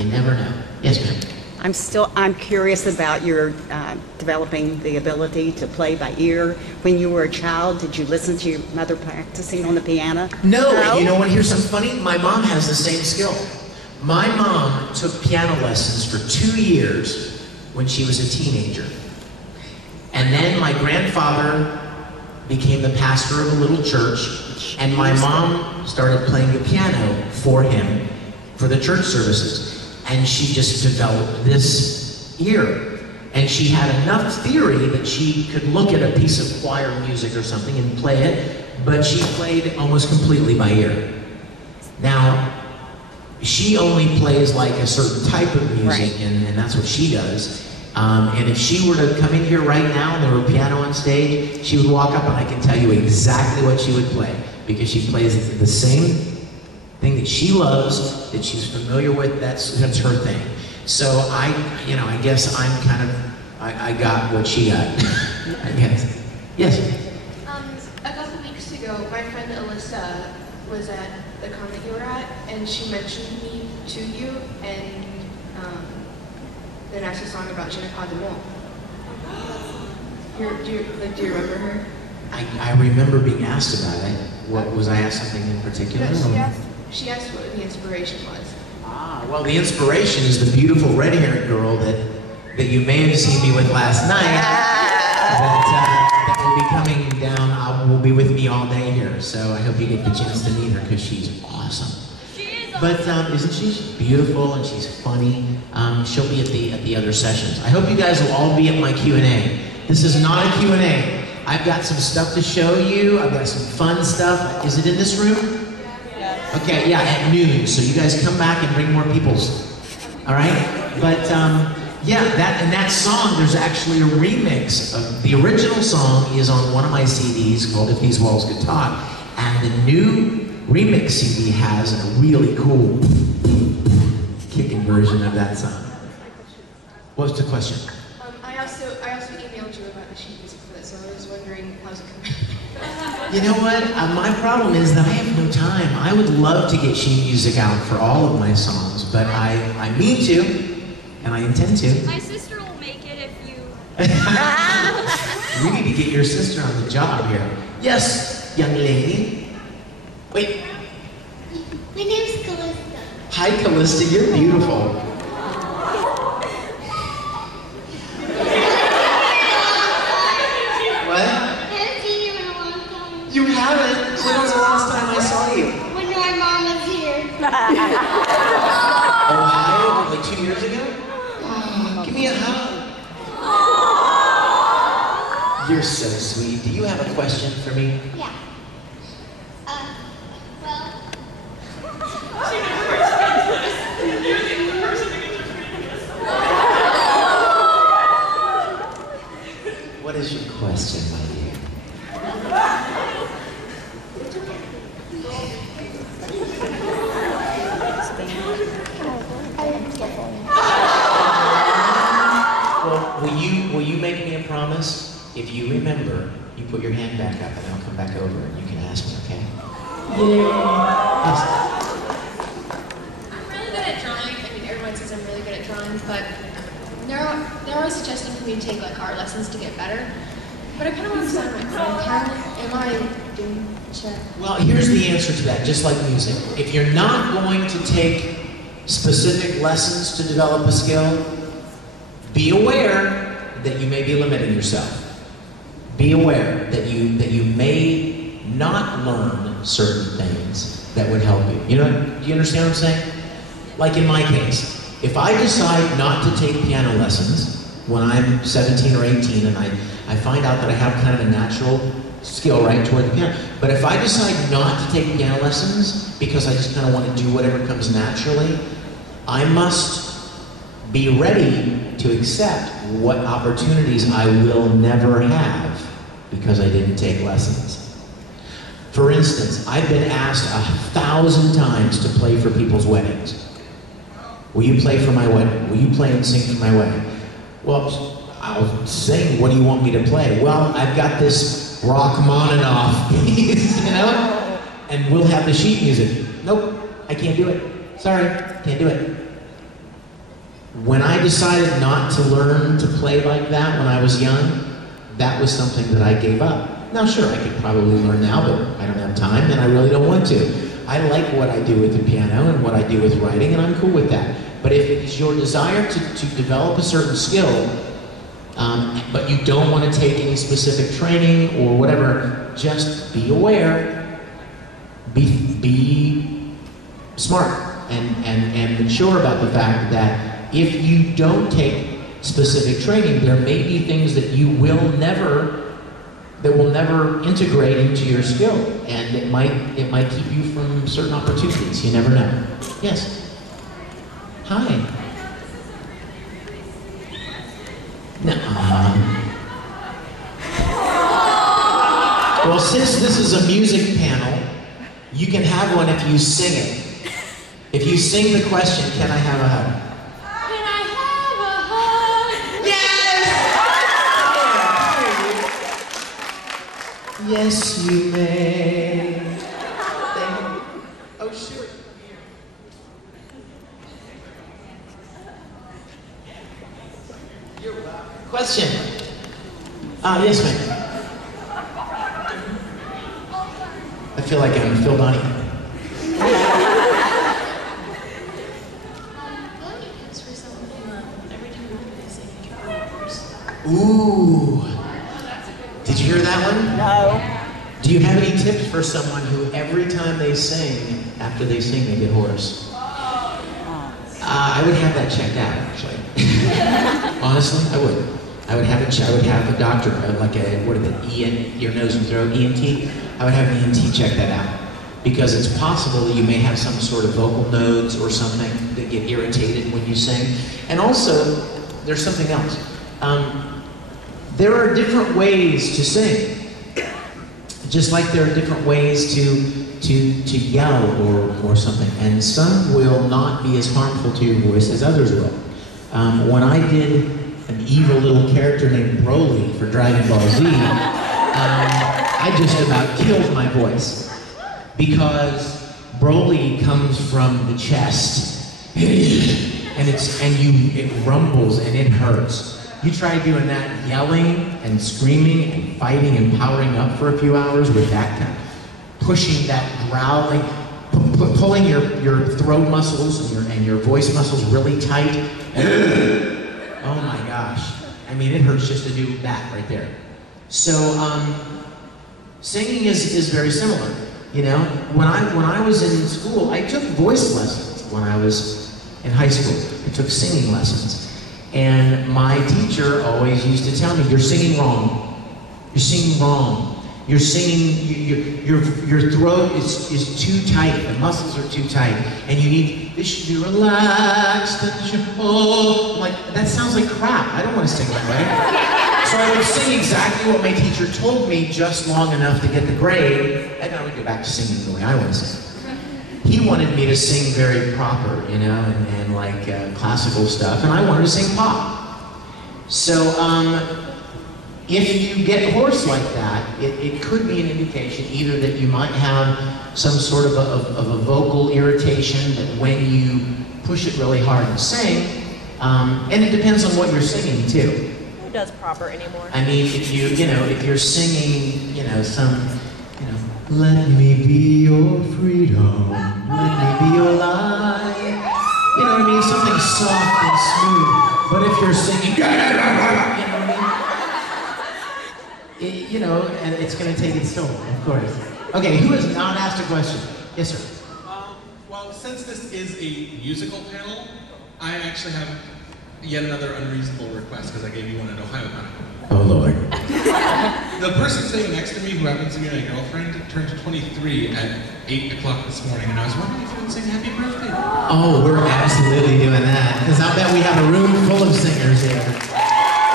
You never know. Yes, ma'am. I'm curious about your developing the ability to play by ear. When you were a child, did you listen to your mother practicing on the piano? No, you know what, here's something funny. My mom has the same skill. My mom took piano lessons for 2 years when she was a teenager. And then my grandfather became the pastor of a little church, and my mom started playing the piano for him for the church services. And she just developed this ear. And she had enough theory that she could look at a piece of choir music or something and play it, but she played almost completely by ear. Now, she only plays like a certain type of music, right, and that's what she does. And if she were to come in here right now and there were a piano on stage, she would walk up and I can tell you exactly what she would play, because she plays the same thing that she loves, that she's familiar with. That's her thing. So I guess I'm kind of, I got what she got. I guess. Yes. A couple weeks ago, my friend Alyssa was at the con that you were at, and she mentioned me to you, and then asked a song about Je ne pas de mots. Do you remember her? I remember being asked about it. What was I asked something in particular? No, she asked what the inspiration was. Ah, well, the inspiration is the beautiful red-haired girl that you may have seen me with last night. That will be coming down. Will be with me all day here. So I hope you get the chance to meet her, because she's awesome. She is awesome. But isn't she? She's beautiful and she's funny. She'll be at the other sessions. I hope you guys will all be at my Q&A. This is not a Q&A. I've got some stuff to show you. I've got some fun stuff. Is it in this room? Okay, yeah, at noon. So you guys come back and bring more peoples. All right? But yeah, that song, there's actually a remix of the original song is on one of my CDs called If These Walls Could Talk, and the new remix CD has a really cool kicking version of that song. What's the question? I also emailed you about the sheet music for that, so I was wondering how's it coming. You know what? My problem is that I have no time. I would love to get sheet music out for all of my songs, but I mean to, and I intend to. My sister will make it if you... We need to get your sister on the job here. Yes, young lady. Wait. My name's Callista. Hi, Callista. You're beautiful. You haven't? When was the last time I saw you? When my mom was here. Ohio? Like 2 years ago? Oh, give me a hug. You're so sweet. Do you have a question for me? Yeah. What is your question, my dear? Well, will you make me a promise? If you remember, you put your hand back up and I'll come back over and you can ask me, okay? Yeah. Yes. I'm really good at drawing. I mean, everyone says I'm really good at drawing, but they're always suggesting for me to take like art lessons to get better. But I kind of want to sound like, am I doing check? Well, here's the answer to that, just like music. If you're not going to take specific lessons to develop a skill, be aware that you may be limiting yourself. Be aware that you may not learn certain things that would help you. Do you understand what I'm saying? Like in my case, if I decide not to take piano lessons when I'm 17 or 18 and I find out that I have kind of a natural skill right toward the piano, but if I decide not to take piano lessons because I just kind of want to do whatever comes naturally, I must be ready to accept what opportunities I will never have because I didn't take lessons. For instance, I've been asked 1,000 times to play for people's weddings. Will you play for my wedding? Will you play and sing for my wedding? Well, I'll sing. What do you want me to play? Well, I've got this Rachmaninoff piece, and we'll have the sheet music. Nope, I can't do it. Sorry, can't do it. When I decided not to learn to play like that when I was young, that was something that I gave up. Now sure, I could probably learn now, but I don't have time and I really don't want to. I like what I do with the piano and what I do with writing, and I'm cool with that. But if it is your desire to develop a certain skill, but you don't want to take any specific training or whatever, just be aware, be smart, and mature about the fact that if you don't take specific training, there may be things that you will never integrate into your skill, and it might keep you from certain opportunities. You never know. Yes. Hi. Well, since this is a music panel, you can have one if you sing it. If you sing the question, can I have a hug? Can I have a hug? Yes! Yes, you may. Thank you. Oh, sure. You're welcome. Question. Yes, ma'am. I feel like I'm Phil Donnie. Ooh. Did you hear that one? No. Do you have any tips for someone who every time they sing, after they sing, they get hoarse? I would have that checked out, actually. Honestly, I would. I would have a doctor, like what is it, ear, nose, and throat, ENT. I would have an ENT check that out. Because it's possible that you may have some sort of vocal nodes or something that get irritated when you sing. And also, there's something else. There are different ways to sing. Just like there are different ways to yell or something. And some will not be as harmful to your voice as others will. When I did an evil little character named Broly for Dragon Ball Z, I just about killed my voice. Because Broly comes from the chest. And it rumbles and it hurts. You try doing that, yelling and screaming and fighting and powering up for a few hours with that kind of pushing, that growling, pulling your throat muscles and your voice muscles really tight. Oh my gosh. I mean, it hurts just to do that right there. So, singing is very similar. You know, when I was in school, I took voice lessons when I was in high school. I took singing lessons. And my teacher always used to tell me, you're singing wrong. You're singing wrong. You're singing, your throat is too tight, the muscles are too tight, and this should be relaxed, I'm like, that sounds like crap. I don't want to sing that way. So I would sing exactly what my teacher told me, just long enough to get the grade, and I would go back to singing the way I want to sing. He wanted me to sing very proper, you know, and like classical stuff, and I wanted to sing pop. So if you get hoarse like that, it could be an indication either that you might have some sort of a vocal irritation that when you push it really hard and sing, and it depends on what you're singing too. Who does proper anymore? I mean, if you're singing, let me be your freedom, let me be your life. You know what I mean? Something soft and smooth. But if you're singing, and it's going to take its toll, of course. Okay, who has not asked a question? Yes, sir. Well, since this is a musical panel, I actually have yet another unreasonable request because I gave you one at Ohio Con. Oh, Lord. The person sitting next to me, who happens to be my girlfriend, turned 23 at 8 o'clock this morning, and I was wondering if you would sing happy birthday. Oh, we're absolutely doing that, because I'll bet we have a room full of singers here.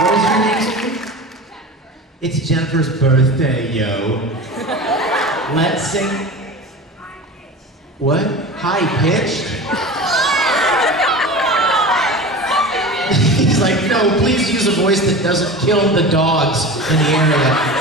What is your name, singer? It's Jennifer's birthday, yo. Let's sing. What? High pitched? He's like, no, please use a voice that doesn't kill the dogs in the area.